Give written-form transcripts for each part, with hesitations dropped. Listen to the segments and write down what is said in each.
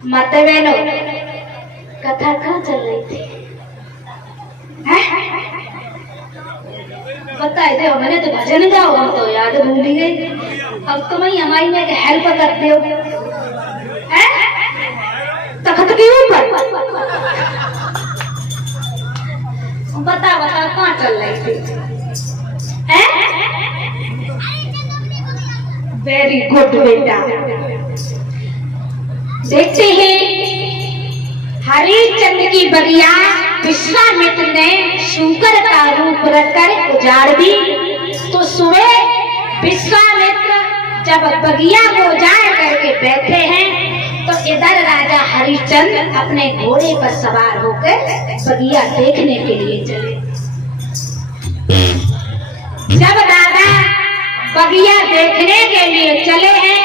माता बहनों, कथा कहाँ चल रही थी? बताए दे, मैंने तो भजन गाओ, हम तो याद भूल गई। अब तुम ही हमारी में हेल्प करते हो तखत के ऊपर। बता बता कहाँ चल रही थी? वेरी गुड बेटा। देखते हैं हरिश्चंद्र की बगिया विश्वामित्र ने शूकर का रूप रखकर उजाड़ दी। तो सुबह विश्वामित्र जब बगिया को उजाड़ करके बैठे हैं तो इधर राजा हरिश्चंद्र अपने घोड़े पर सवार होकर बगिया देखने के लिए चले। जब राजा बगिया देखने के लिए चले हैं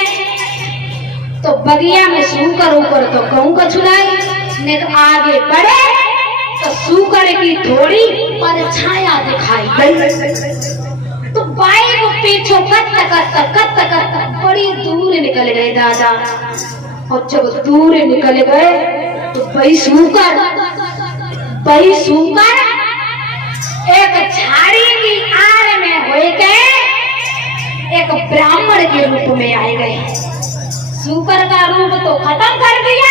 तो बगिया में सूकर ऊपर तो कहूँ का छुड़ाई, लेकिन आगे बढ़े तो सूकर की थोड़ी परछाया दिखाई गई। तो बाई को पीछे कत बड़ी दूर निकल गए दादा। और जब दूर निकल गए तो बई सूकर एक झाड़ी की आड़ में हो गए, एक ब्राह्मण के रूप में आए गए। सूकर का रूप तो खत्म कर दिया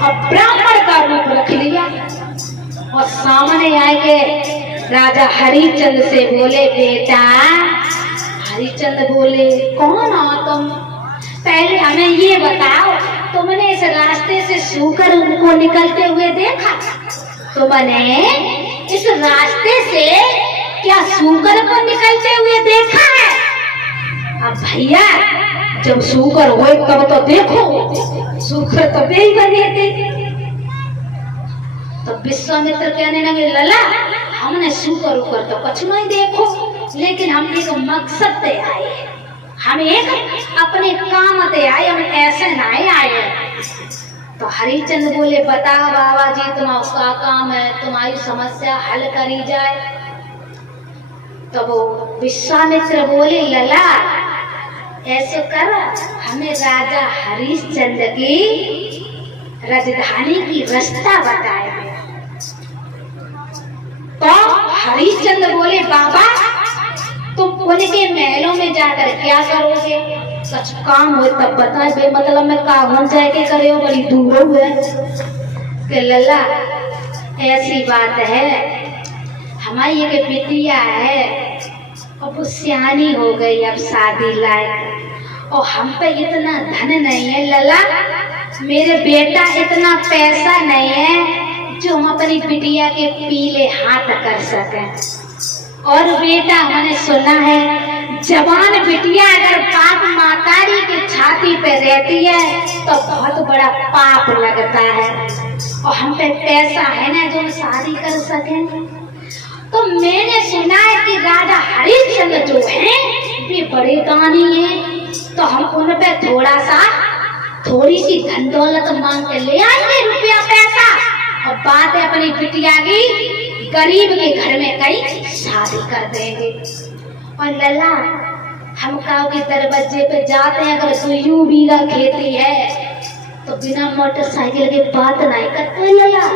और ब्राह्मण का रूप रख लिया। और सामने आए राजा हरिश्चंद्र से बोले, बेटा। हरिश्चंद्र बोले, कौन हो तुम? पहले हमें ये बताओ, तुमने इस रास्ते से सूकर उनको निकलते हुए देखा? तुमने इस रास्ते से क्या सूकर को निकलते हुए देखा है? अब भैया, जब सूकर हो तब तो देखो, सूकर तो बे ही बने थे। तो विश्वामित्र कहने लगे, लला हमने सूकर ऊपर तो कुछ नहीं देखो, लेकिन हम एक मकसद से आए, हम एक अपने काम से आए, हम ऐसे नहीं आए। तो हरिश्चंद्र बोले, बताओ बाबा जी, तुम्हारा काम है, तुम्हारी समस्या हल करी जाए। तो वो विश्वामित्र बोले, लला ऐसे कर, हमें राजा हरिश्चंद्र की राजधानी की रास्ता बताए। तो हरिश्चंद्र बोले, बाबा तुम उनके महलों में जाकर क्या करोगे? सच काम हो तब बता दे, मतलब मैं कागन जाके करे हो, बड़ी दूर हुए कि लला ऐसी बात है, हमारी एक बिटिया है, अब वो सियानी हो गई, अब शादी लायक, और हम पे इतना धन नहीं है लला, मेरे बेटा इतना पैसा नहीं है जो हम अपनी बिटिया के पीले हाथ कर सकें। और बेटा, मैंने सुना है जवान बिटिया अगर बाप मातारी की छाती पे रहती है तो बहुत बड़ा पाप लगता है, और हम पे पैसा है ना जो हम शादी कर सकें। तो मैंने सुना है कि राजा हरिश्चंद्र जो है वे बड़े दानी हैं, तो हम उन पे थोड़ी सी धन दौलत मांग के ले आएंगे, रुपया पैसा, और बात है अपनी बिटिया की गरीब के घर में कहीं शादी कर देंगे। और लला हम गाँव के दरवाजे पे जाते हैं, अगर 2 बीघा खेती है तो बिना मोटरसाइकिल के बात नहीं करते लला।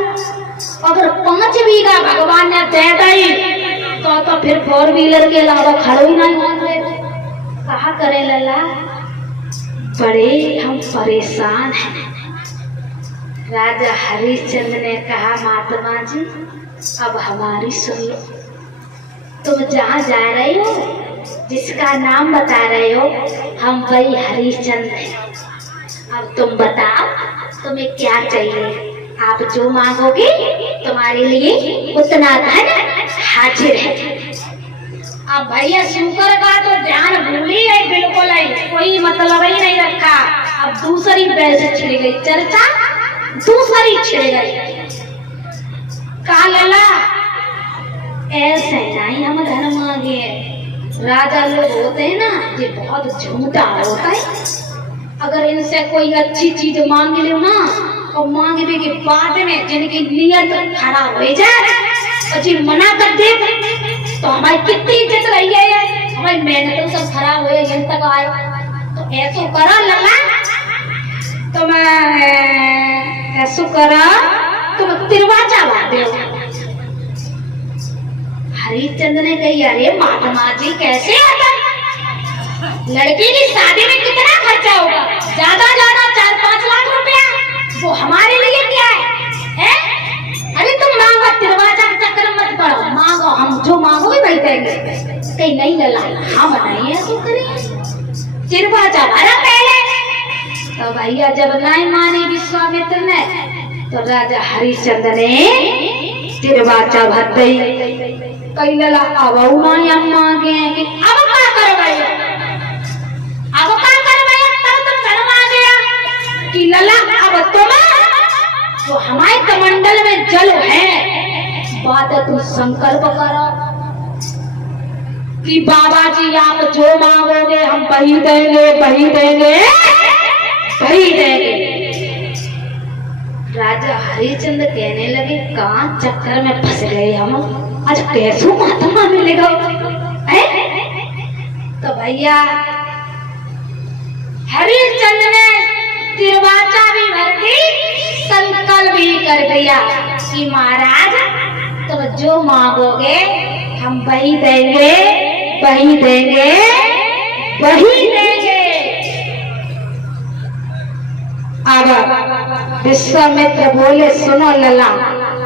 अगर 5 बीघा भगवान ने दे दी तो फिर 4 व्हीलर के अलावा खड़े ही नहीं होंगे। कहा करे लला, बड़े हम परेशान हैं। राजा हरिश्चंद्र ने कहा, महात्मा जी अब हमारी सुन लो, तुम जहाँ जा रहे हो, जिसका नाम बता रहे हो, हम वही हरिश्चंद्र हैं। अब तुम बताओ तुम्हें क्या चाहिए? आप जो मांगोगे तुम्हारे लिए उतना धन हाजिर है। अब भैया सूकर का तो ध्यान भूल ही गई, बिल्कुल ही कोई मतलब ही नहीं रखा। अब दूसरी बहस छिड़ गई, चर्चा दूसरी छिड़ गई। कहा लला ऐसे नहीं हम धन मांगे, राजा लोग होते हैं ना ये बहुत झूठा होता है। अगर इनसे कोई अच्छी चीज मांग लो ना, और मांगने के बाद में जिनकी नियत खराब हो जाए और जी मना कर दे तो हमारी कितनी इज्जत रही है, हमारी मेहनत सब खराब हो यहाँ तक आए। तो ऐसा करा लला, तुम ऐसो करा, तुम तिरवाचा बांधे हो। हरिश्चंद्र ने कही, अरे महात्मा जी कैसे आता? लड़की की शादी में कितना खर्चा होगा? ज्यादा 4-5 लाख रुपया, वो हमारे लिए क्या है? अरे तुम मांगो, तिरवाचा के चक्कर मत पड़ो, मांगो, हम जो मांगोगे वही देंगे। कहीं नहीं लला, हाँ बनाइए तो करिए, तिरवाचा भरा पहले। तो भैया जब नहीं मानी विश्वामित्र ने, तो राजा हरिश्चंद्र ने तिरवाचा भर गई। कई लला अब अम्मा के अब क्या करो भैया, अब क्या करो भैया? तब तो शर्म आ गया कि लला अब तुम जो हमारे कमंडल में जल है, बात तुम संकल्प करो कि बाबा जी आप जो मांगोगे हम वही देंगे, वही देंगे, वही देंगे। राजा हरिश्चंद्र कहने लगे, कहाँ चक्कर में फंस गए हम, आज कैसो महात्मा मिलेगा? तो भैया हरिश्चंद्र ने तिरवाचा भी भर दी, संकल्प भी कर दिया कि महाराज तुम जो मांगोगे हम वही देंगे, वही देंगे, वही देंगे। अब विश्वामित्र बोले, सुनो लला,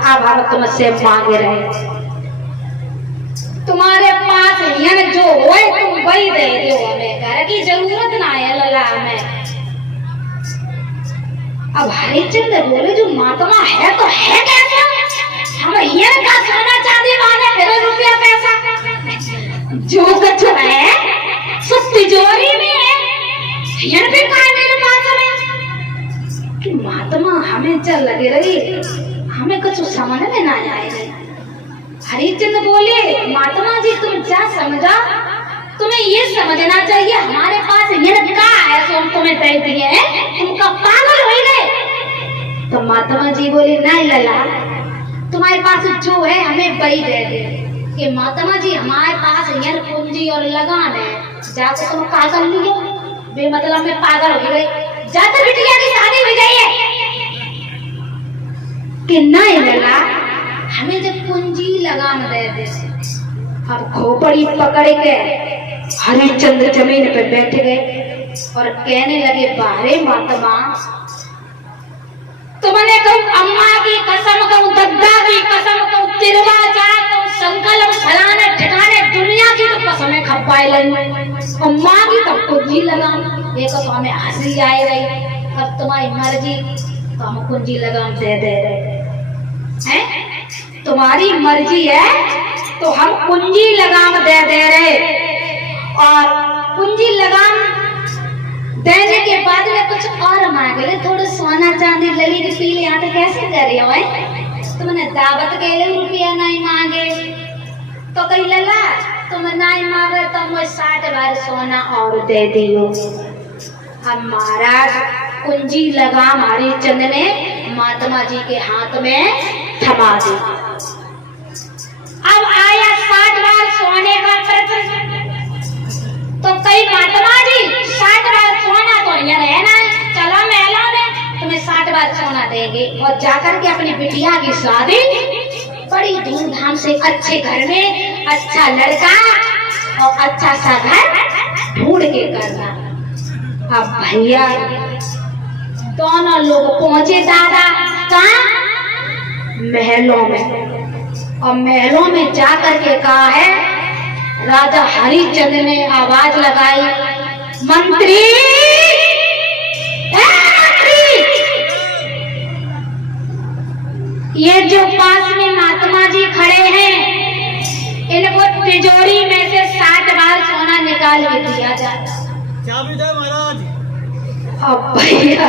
अब हम तुमसे मांगे रहे, तुम्हारे पास यन जो होए तुम वही दे दो, हमें घर की जरूरत ना है लला हमें। अब हरिश्चंद्र बोले, जो महात्मा है तो है कैसा? हम यन का सोना चांदी मांगे, फिर रुपया पैसा जो कुछ है सब तिजोरी में है, यन भी कहा मेरे पास में कि महात्मा हमें चल लगे रही, हमें कुछ समझ में ना आए। हरिश्चंद्र बोले, महात्मा जी तुम क्या समझा? तुम्हें ये समझना चाहिए हमारे पास ये क्या है तो हम तुम्हें दे दिए हैं, तुमका पागल हो गए। तो महात्मा जी बोले, नहीं लला, तुम्हारे पास जो है हमें वही दे दे। कि महात्मा जी हमारे पास ये पूंजी और लगान है, जाकर तुम पागल लियो, बेमतलब में पागल हो गए, जाकर बिटिया की शादी हो जाइए। कि नहीं लला, हमें जब पूंजी लगान दे दे। अब खोपड़ी पकड़ के हरिश्चंद्र जमीन पे बैठ गए और कहने लगे, बारे महात्मा तुमने कहूँ अम्मा की कसम, कहूँ दद्दा की कसम, कहूँ तिरवाचा, कहूँ संकल्प, फलाने ठिकाने दुनिया की तो कसमें खपाए लगी, अम्मा की तो पूंजी लगान। ये तो हमें हंसी आए रही, अब तुम्हारी मर्जी तो हम पूंजी लगान दे दे रहे हैं, तुम्हारी मर्जी है तो हम पूंजी लगाम दे दे रहे। और पूंजी लगाम देने के बाद में कुछ और मांग ले, थोड़ा सोना चांदी लली के पीले यहाँ तो कैसे कर रही हो? तुमने दावत के लिए रुपया नहीं मांगे तो कही लला तुम नहीं मांगे तो मैं 60 बार सोना और दे दियो। अब महाराज पूंजी लगाम हरिश्चंद्र ने महात्मा जी के हाथ में थमा दी। अब आया 60 बार सोने का प्रश्न, तो कई महात्मा जी 60 बार सोना तो ये रहना, चलो मेला में तुम्हें 60 बार सोना देंगे और जाकर के अपनी बिटिया की शादी बड़ी धूमधाम से अच्छे घर में, अच्छा लड़का और अच्छा सा घर ढूंढ के करना। अब भैया दोनों लोग पहुंचे दादा कहाँ? महलों में। और महलों में जाकर के कहा है, राजा हरिश्चंद्र ने आवाज लगाई, मंत्री, ये जो पास में महात्मा जी खड़े हैं इनको तिजोरी में से 60 बार सोना निकाल के दिया जाए। चाबी दे महाराज। अब भैया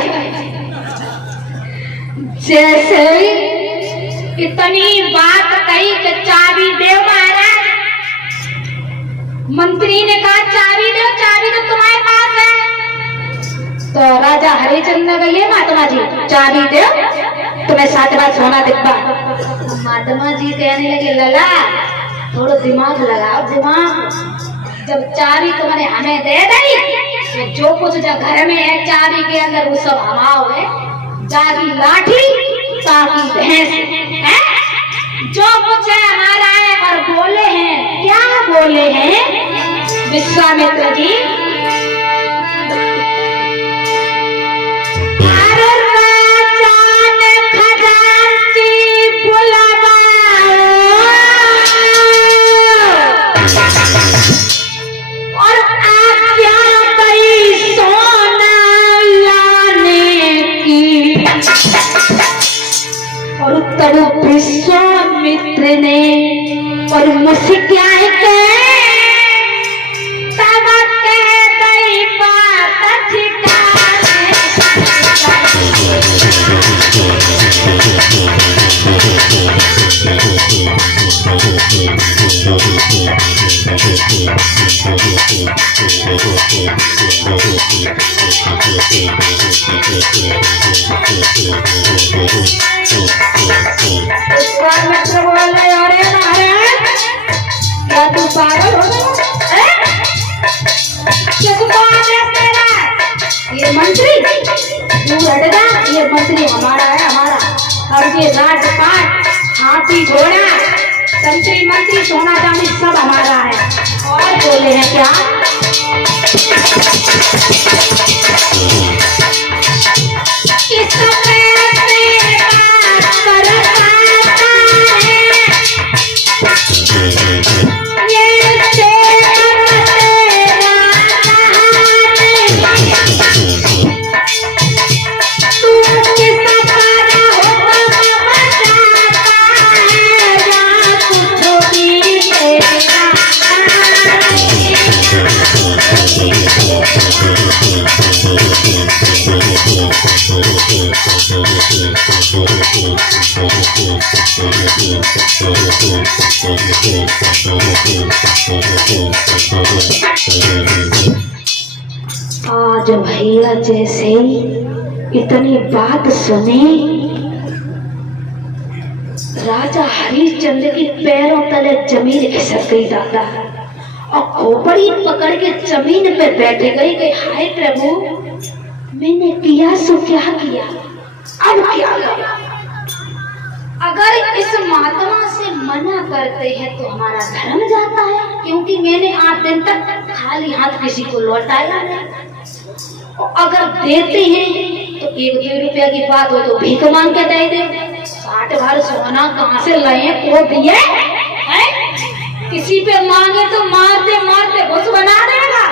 जैसे इतनी बात कही कि चाबी दे महाराज, मंत्री ने कहा चाबी तो तुम्हारे पास है। तो राजा हरिश्चंद्र का ये महात्मा जी चाबी दे, तुम्हें 60 बार सोना दिखा। महात्मा जी कहने लगे, लला थोड़ा दिमाग लगाओ, दिमाग, जब चाबी तुमने हमें दे दी कि जो कुछ जो घर में है चाबी के अंदर वो सब हमाओ है। जागी लाठी ताकि भैंस है, जो कुछ है हमारा है। और बोले हैं, क्या बोले हैं विश्वामित्र जी? तब विश्वामित्र ने और मुझसे क्या है तब कह गई बात ठिकाने। विश्वामित्र बोले, अरे महाराज क्या तू पागल हो गया? किस कौन है तेरा? ये मंत्री दूर हट जा, ये मंत्री हमारा है, हमारा। और ये राजपाट हाथी घोड़ा संतरी मंत्री सोना चांदी सब हमारा है। और बोले हैं क्या? किस आज भैया जैसे इतनी बात सुने, राजा हरिश्चंद्र के पैरों तले जमीन खिसक गई दादा, और खोपड़ी पकड़ के जमीन पे बैठे गई कि हाय प्रभु, मैंने किया सो क्या किया, अब क्या करें? अगर इस महात्मा से मना करते हैं तो हमारा धर्म जाता है, क्योंकि मैंने 8 दिन तक खाली हाथ किसी को लौटाया नहीं। और अगर देते हैं तो 1-2 रुपया की बात हो तो भीख मांग के दे दे। 60 भर सोना कहाँ से लाए को दिए? किसी पे मांगे तो मारते मारते घुस बना देगा।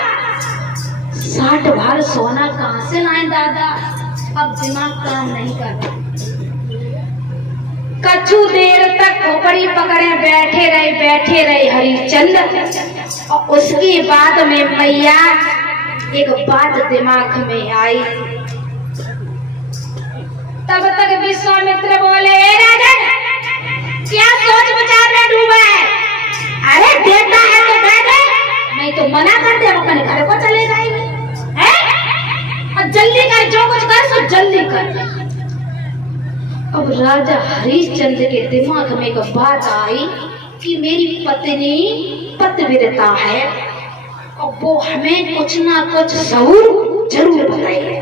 60 भर सोना कहाँ से लाए दादा? अब दिमाग काम नहीं करता। कछु देर तक खोपड़ी पकड़े बैठे रहे हरिश्चंद्र, और उसके बाद में मैया एक बात दिमाग में आई। तब तक विश्वामित्र बोले, राजन क्या सोच विचार में डूबा है? अरे देता है तो दे दे, नहीं तो मना कर दे, अपने घर को चले जाएंगे। और जल्दी कर, जो कुछ कर सो जल्दी कर। अब राजा हरिश्चंद्र के दिमाग में एक बात आई कि मेरी पत्नी पतिव्रता है और वो हमें कुछ ना कुछ जरूर बताएगी,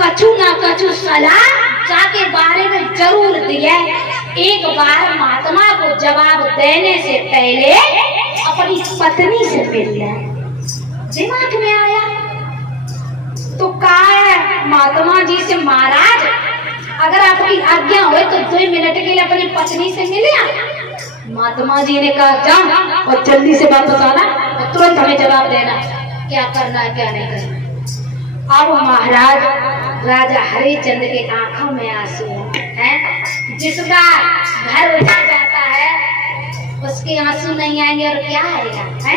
कछु ना कछु सलाह जाके बारे में जरूर दिया। एक बार महात्मा को जवाब देने से पहले अपनी पत्नी से मिल लिया। दिमाग में आया तो कहा महात्मा जी से, महाराज अगर आपकी आज्ञा हो तो 2 मिनट के लिए अपनी पत्नी से मिले। महात्मा जी ने कहा जा और जल्दी से वापस आना और तुरंत हमें जवाब देना क्या करना है क्या नहीं करना। अब महाराज राजा हरिश्चंद्र के आंखों में आंसू हैं। जिसका घर उजड़ जाता है उसके आंसू नहीं आएंगे और क्या आएगा है?